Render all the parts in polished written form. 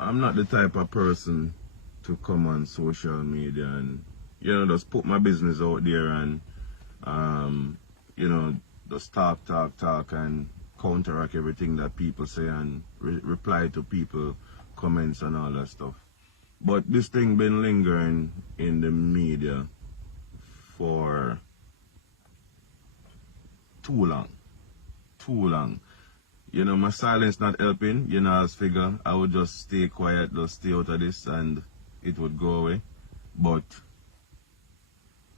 I'm not the type of person to come on social media and, you know, just put my business out there and, you know, just talk and counteract everything that people say and reply to people comments and all that stuff. But this thing been lingering in the media for too long. You know, my silence not helping. You know, as figure I would just stay quiet, just stay out of this, and it would go away. But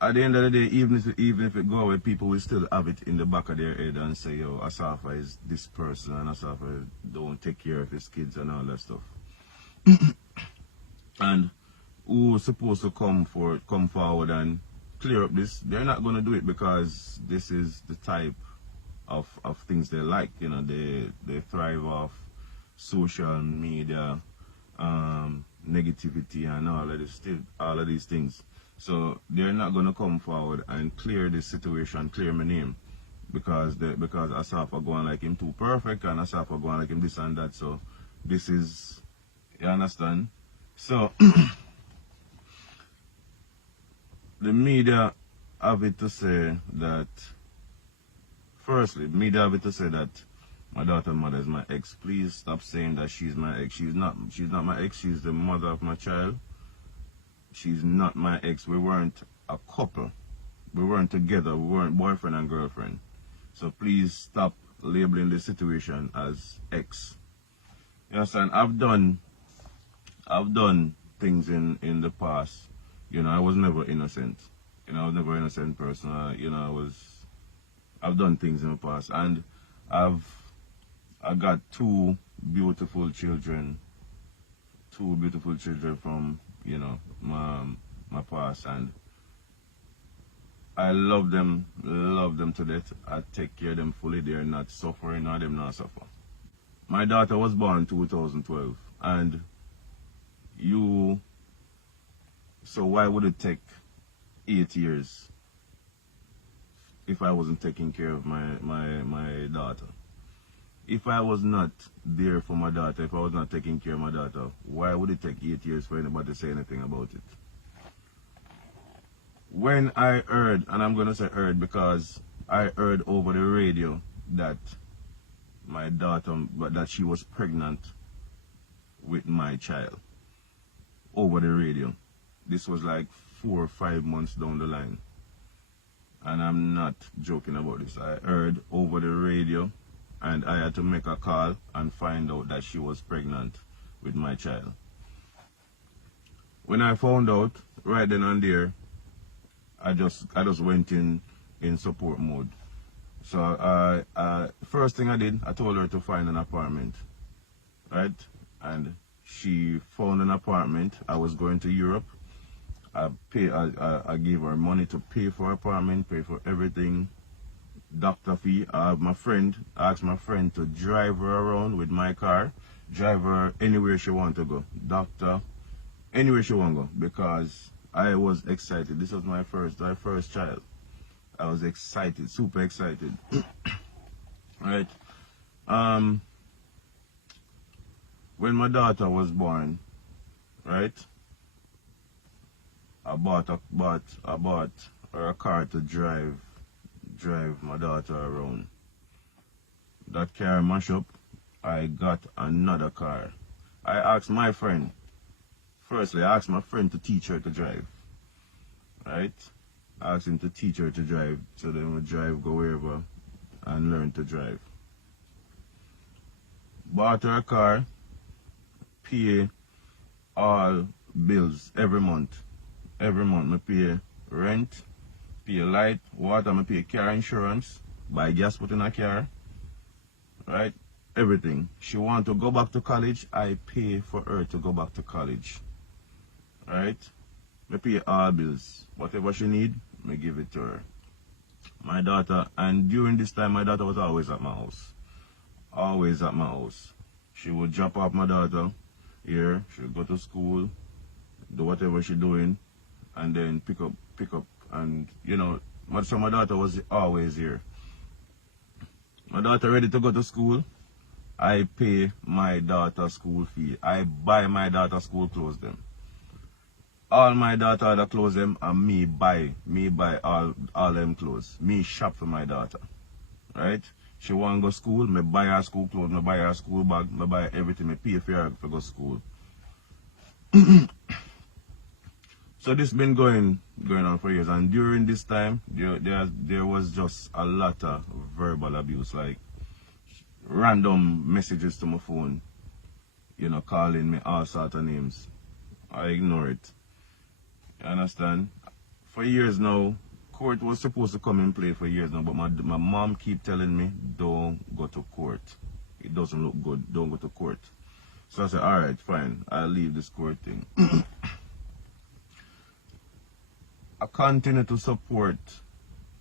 at the end of the day, even if it go away, people will still have it in the back of their head and say, yo, Asafa is this person and Asafa don't take care of his kids and all that stuff. And who's supposed to come forward and clear up this? They're not going to do it because this is the type of things they like. You know, they thrive off social media, negativity and all of these things. So they're not going to come forward and clear this situation, clear my name, because Asafa going like him too perfect and Asafa going like him this and that. So this is, you understand? So the media have it to say that, firstly, media have it to say that my daughter's mother is my ex. Please stop saying that she's my ex. She's not my ex. She's the mother of my child. She's not my ex. We weren't a couple. We weren't together. We weren't boyfriend and girlfriend. So please stop labeling the situation as ex. You understand? I've done things in the past. You know, I was never innocent. You know, I was never an innocent person. You know, I've done things in the past, and I got two beautiful children from, you know, my past, and I love them to death. I take care of them fully. They're not suffering, or them not suffer. My daughter was born in 2012, and so why would it take 8 years if I wasn't taking care of my daughter? If I was not there for my daughter, if I was not taking care of my daughter, why would it take 8 years for anybody to say anything about it? When I heard, and I'm going to say heard because I heard over the radio that my daughter, that she was pregnant with my child, over the radio. This was like 4 or 5 months down the line. And I'm not joking about this. I heard over the radio, and I had to make a call and find out that she was pregnant with my child. When I found out, right then and there, I just went in support mode. So first thing I did, I told her to find an apartment, right? And she found an apartment. I was going to Europe. I gave her money to pay for apartment, pay for everything, doctor fee. I asked my friend to drive her around with my car, drive her anywhere she want to go, doctor, anywhere she want to go, because I was excited. This was my first child. I was excited, super excited. Right. When my daughter was born, right, I bought her a car to drive my daughter around. That car mash up. I got another car. I asked my friend. Firstly, I asked my friend to teach her to drive. Right? I asked him to teach her to drive, so then we drive, go wherever, and learn to drive. Bought her a car, pay all bills every month. Every month I pay rent, pay light, water, I pay car insurance, buy gas put in a car, right? Everything. She want to go back to college, I pay for her to go back to college, right? I pay all bills. Whatever she need, I give it to her. My daughter, and during this time, my daughter was always at my house. Always at my house. She would drop off my daughter here, she would go to school, do whatever she doing, and then pick up, and you know, my daughter was always here. My daughter ready to go to school, I pay my daughter school fee. I buy my daughter school clothes them. All my daughter other clothes them and me buy all them clothes. Me shop for my daughter. Right? She want to go school, me buy her school clothes, me buy her school bag, me buy everything, me pay for her to go school. So this been going on for years, and during this time there was just a lot of verbal abuse, like random messages to my phone, you know, calling me all sorts of names. I ignore it. You understand? For years now, court was supposed to come in play for years now, but my mom keep telling me, don't go to court. It doesn't look good. Don't go to court. So I said, all right, fine. I'll leave this court thing. I continue to support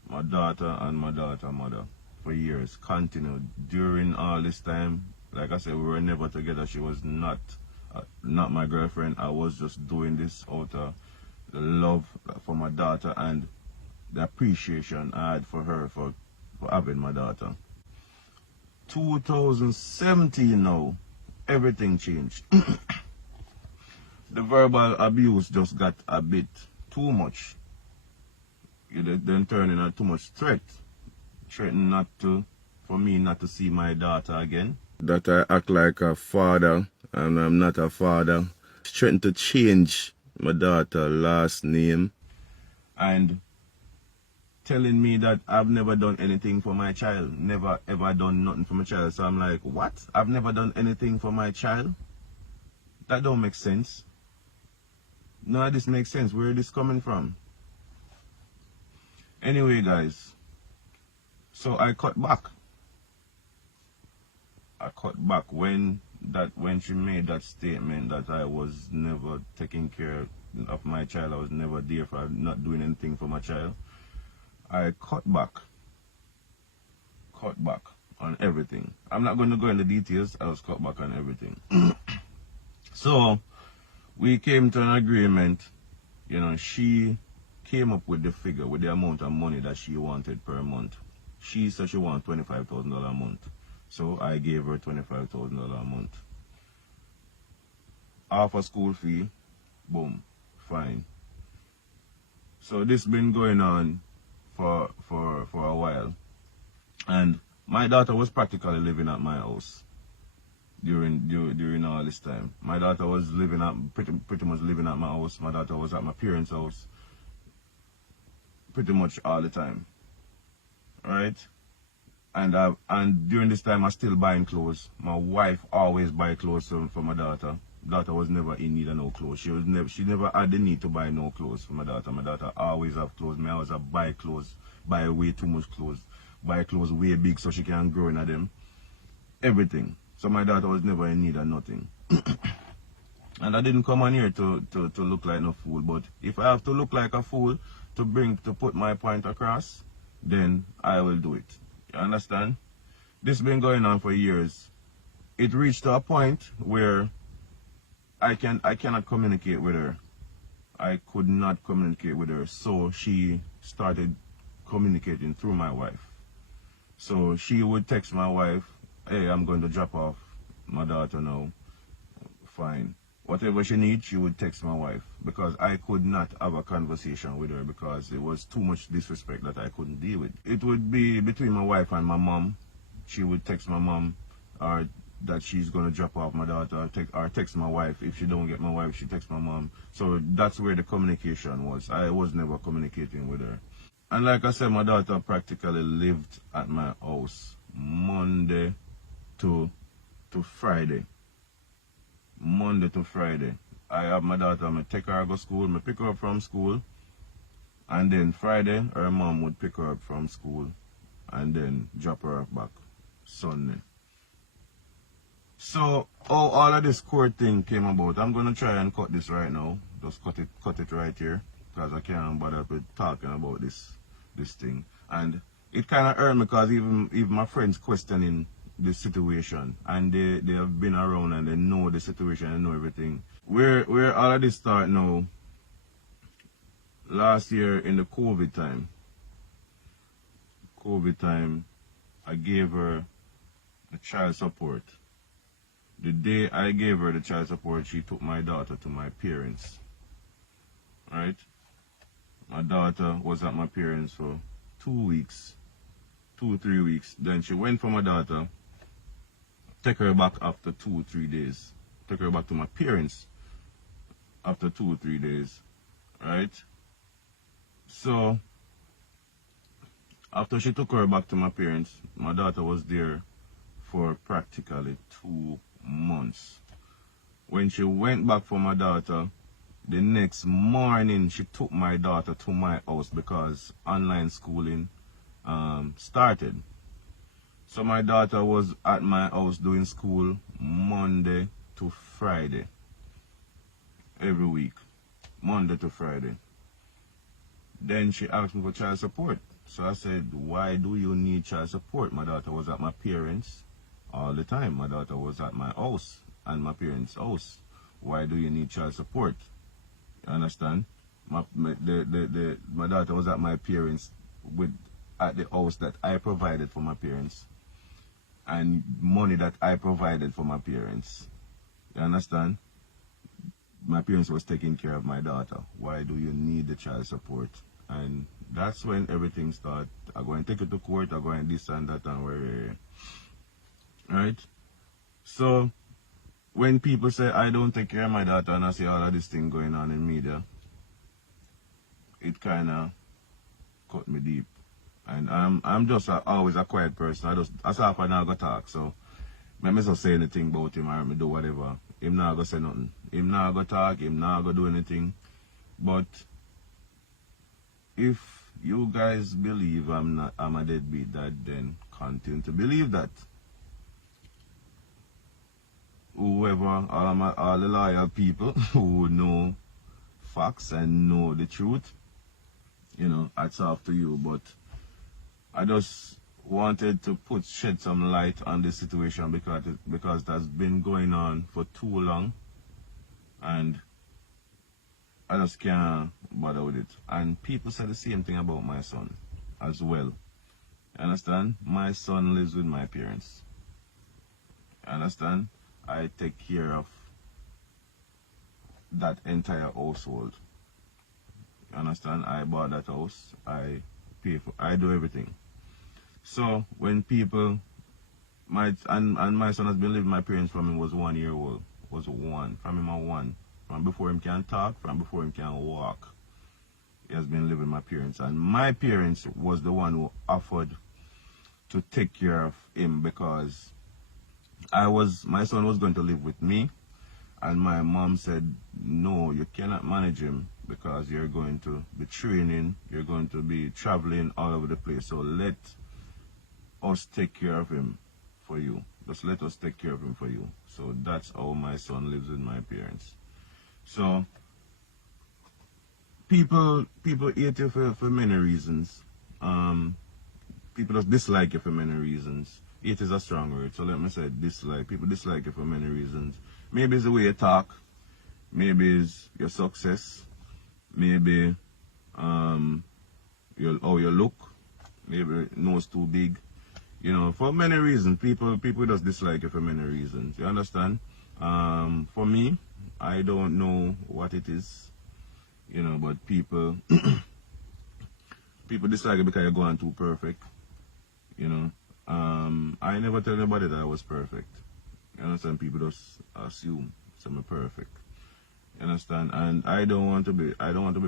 my daughter and my daughter's mother for years. Continued during all this time. Like I said, we were never together. She was not my girlfriend. I was just doing this out of the love for my daughter and the appreciation I had for her for having my daughter. 2017 now, everything changed. The verbal abuse just got a bit too much. It then turned into too much threat. Threatening for me not to see my daughter again. That I act like a father and I'm not a father. Threatening to change my daughter's last name. And telling me that I've never done anything for my child. Never ever done nothing for my child. So I'm like, what? I've never done anything for my child? That don't make sense. None of this makes sense. Where is this coming from? Anyway, guys, so I cut back. I cut back when she made that statement that I was never taking care of my child. I was never there for not doing anything for my child. I cut back on everything. I'm not going to go into details. I was cut back on everything. So we came to an agreement. You know, she came up with the figure, with the amount of money that she wanted per month. She said she wanted $25,000 a month. So I gave her $25,000 a month. Half a school fee, boom, fine. So this been going on for a while. And my daughter was practically living at my house during all this time. My daughter was living at pretty much living at my house. My daughter was at my parents' house pretty much all the time, right? And during this time I still buying clothes. My wife always buy clothes for my daughter. Daughter was never in need of no clothes. She never had the need to buy no clothes for my daughter. My daughter always have clothes. Me always have buy clothes, buy way too much clothes, buy clothes way big so she can grow in them. Everything. So my daughter was never in need of nothing. And I didn't come on here to look like no fool, but if I have to look like a fool to put my point across, then I will do it. You understand? This has been going on for years. It reached to a point where I cannot communicate with her. I could not communicate with her, so she started communicating through my wife. So she would text my wife, hey, I'm going to drop off my daughter now. Fine. Whatever she needs, she would text my wife, because I could not have a conversation with her because it was too much disrespect that I couldn't deal with. It would be between my wife and my mom. She would text my mom or that she's going to drop off my daughter, or text my wife. If she don't get my wife, she texts my mom. So that's where the communication was. I was never communicating with her. And like I said, my daughter practically lived at my house Monday to Friday. Monday to Friday. I have my daughter, I take her to go school, I pick her up from school, and then Friday her mom would pick her up from school and then drop her back Sunday. So how all of this court thing came about, I'm gonna try and cut this right now. Just cut it right here, because I can't bother with talking about this thing. And it kinda hurt me because even my friends questioning the situation, and they have been around and they know the situation and know everything. Where all of this start now, last year in the COVID time, I gave her a child support The day I gave her the child support, she took my daughter to my parents. Right? My daughter was at my parents for 2 weeks, 2 or 3 weeks. Then she went for my daughter, take her back after 2 or 3 days. Take her back to my parents after 2 or 3 days. Right? So, after she took her back to my parents, my daughter was there for practically 2 months. When she went back for my daughter, the next morning she took my daughter to my house because online schooling started. So my daughter was at my house doing school Monday to Friday. Every week. Monday to Friday. Then she asked me for child support. So I said, why do you need child support? My daughter was at my parents all the time. My daughter was at my house and my parents' house. Why do you need child support? You understand? My daughter was at my parents at the house that I provided for my parents. And money that I provided for my parents. You understand? My parents was taking care of my daughter. Why do you need the child support? And that's when everything started. I'm going to take it to court. I'm going this and that and where. Right? So, when people say I don't take care of my daughter and I see all of this thing going on in media, it kind of cut me deep. And I'm just always a quiet person. Asafa not go talk. So, I may not say anything about him or me do whatever. Him not go say nothing. Him not go talk. Him not go do anything. But if you guys believe I'm a deadbeat dad, then continue to believe that. Whoever, all the loyal people who know facts and know the truth, you know, that's off to you. But I just wanted to shed some light on this situation because that's been going on for too long, and I just can't bother with it. And people say the same thing about my son as well. You understand? My son lives with my parents. You understand? I take care of that entire household. You understand? I bought that house. I pay for. I do everything. So when people, my son has been living with my parents from he was 1 year old. Was one. From him at one. From before him can talk. From before him can walk. He has been living with my parents, and my parents was the one who offered to take care of him because my son was going to live with me, and my mom said, no, you cannot manage him because you're going to be training, you're going to be traveling all over the place, so let us take care of him for you. Just let us take care of him for you. So that's how my son lives with my parents. So people hate you for many reasons. People just dislike you for many reasons. Hate is a strong word, so let me say dislike. People dislike you for many reasons. Maybe it's the way you talk. Maybe it's your success. Maybe how you look. Maybe nose too big. You know, for many reasons. People just dislike you for many reasons. You understand? For me, I don't know what it is. You know, but people dislike it because you're going too perfect. You know, I never tell anybody that I was perfect. You understand? People just assume I'm perfect. You understand? And I don't want to be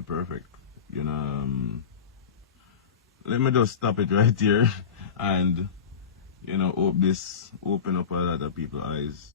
perfect. You know. Let me just stop it right here, and you know, open up a lot of people's eyes.